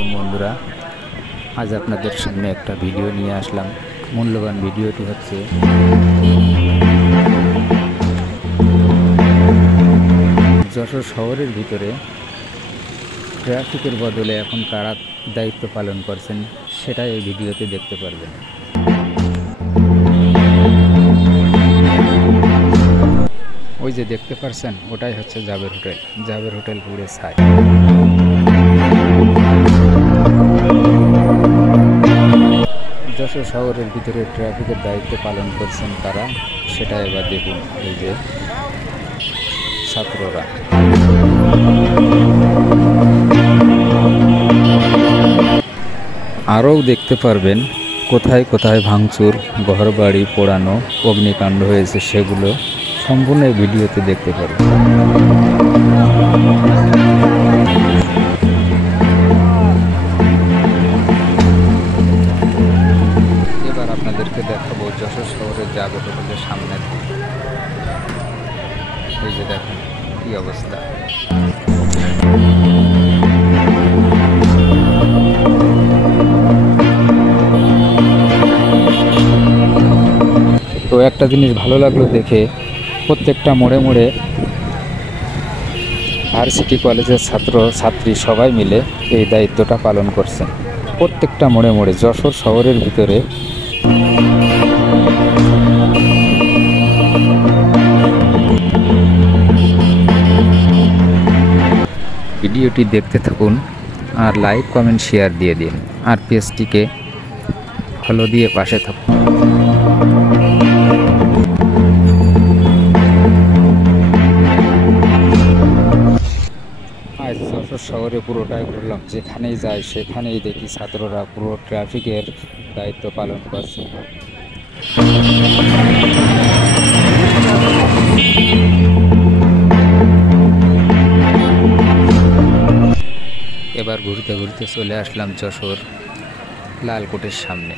আলাইকুম বন্ধুরা, আজ আপনাদের সামনে একটা ভিডিও নিয়ে আসলাম। মূল্যবান ভিডিওটি হচ্ছে যশোর শহরের ভিতরে ট্রাফিকের বদলে এখন কারা দায়িত্ব পালন করছেন সেটাই এই ভিডিওতে দেখতে পারবেন। ওই যে দেখতে পারছেন ওটাই হচ্ছে জাবের হোটেল। জাবের হোটেল পুরে ছাই। যশোর শহরের ভিতরে ট্রাফিকের দায়িত্ব পালন করছেন কারা সেটা এবার দেখুন। এই যে ছাত্ররা। আরও দেখতে পারবেন কোথায় কোথায় ভাঙচুর, ঘরবাড়ি পোড়ানো, অগ্নিকাণ্ড হয়েছে, সেগুলো সম্পূর্ণ ভিডিওতে দেখতে পারবেন। এবার আপনাদেরকে দেখাবো যশোর শহরের জাবের হোটেলের সামনে। এই যে দেখেন কি অবস্থা। তো একটা জিনিস ভালো লাগলো দেখে, প্রত্যেকটা মোড়ে মোড়ে ভার্সিটি কলেজের ছাত্র ছাত্রী সবাই মিলে এই দায়িত্বটা পালন করছেন। প্রত্যেকটা মোড়ে মোড়ে যশোর শহরের ভিতরে। ভিডিওটি দেখতে থাকুন আর লাইক কমেন্ট শেয়ার দিয়ে দিন, আর পেজটিকে ফলো দিয়ে পাশে থাকুন। আজ যশোর শহরে পুরোটাই ঘুরলাম, যেখানেই যাই সেখানেই দেখি ছাত্ররা পুরো ট্রাফিকের দায়িত্ব পালন করছে। এবার ঘুরতে ঘুরতে চলে আসলাম যশোর লালকোটের সামনে।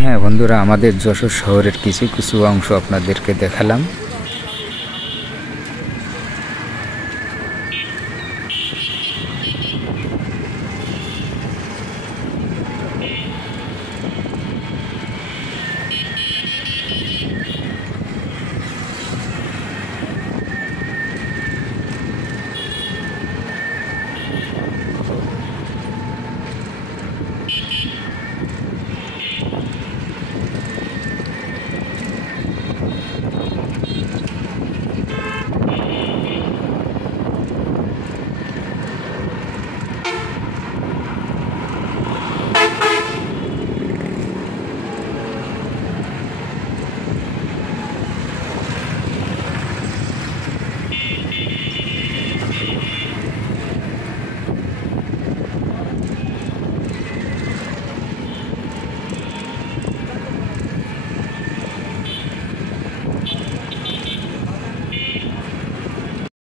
হ্যাঁ বন্ধুরা, আমাদের যশোর শহরের কিছু কিছু অংশ আপনাদেরকে দেখালাম।